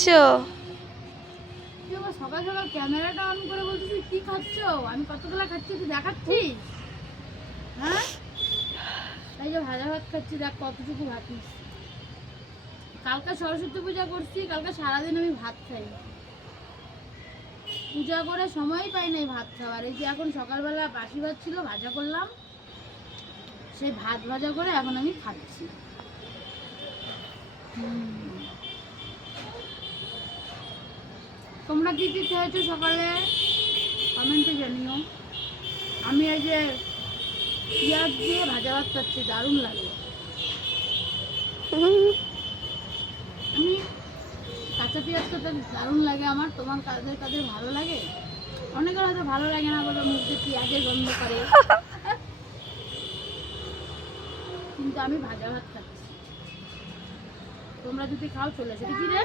খাচ্ছো? সকাল সকাল ক্যামেরাটা অন করে বলছিস কি খাচ্ছো? আমি কতগুলা খাচ্ছি তুই দেখাচ্ছিস? হ্যাঁ, তাই যে ভাজা ভাত খাচ্ছি, দেখ কতটুকু ভাত নিচ্ছি। কালকে সরস্বতী পূজা করছি, কালকে সারাদিন আমি ভাত খাই, পূজা করে সময়ই পাই নাই ভাত খাওয়ার। এই যে এখন সকালবেলা বাসি ভাত ছিল, ভাজা করলাম, সেই ভাত ভাজা করে এখন আমি খাচ্ছি। তোমরা কি কি খেয়েছো সকালে কমেন্টে জানিও। আমি এই যে পেঁয়াজ দিয়ে ভাজা ভাত খাচ্ছি, দারুণ লাগে। আমি কাঁচা পেঁয়াজ খেতে দারুণ লাগে আমার। তোমার কাদের কাদের ভালো লাগে? অনেকের হয়তো ভালো লাগে না, বলে মুখে পেঁয়াজের গন্ধ করে, কিন্তু আমি ভাজা ভাত খাচ্ছি। তোমরা যদি খাও চলে এসো। কি রে?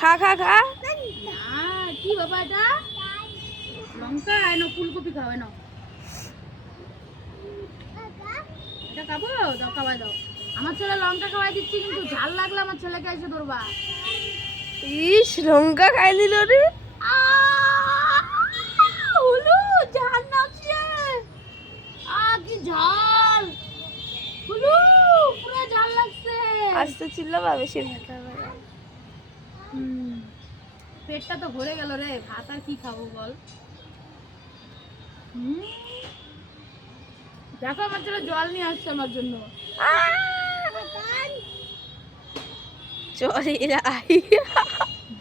খা খা খা। না, কি বাবা এটা? লঙ্কা এনো, ফুলকপি খাও এনো। এটা খাবো? দাও, খাওয়াই দাও। আমার ছেলে লঙ্কা খাওয়াই দিচ্ছি, কিন্তু ঝাল লাগলে আমার ছেলেকে এসে ধরবা। ইস, লঙ্কা খাই দিল রে। হুলু ঝাল নাচছে। কি ঝাল! হুলু পুরো ঝাল লাগছে। আস্তে চিল্লাবা, বেশি পেটটা তো ভরে গেল রে, ভাত আর কি খাবো বল। দেখো আমার ছেলে জল নিয়ে আসছে আমার জন্য। চলে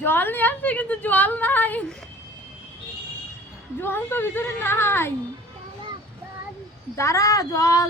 জল নিয়ে আসছে, কিন্তু জল নাই, জল তো ভিতরে নাই। দাঁড়া, জল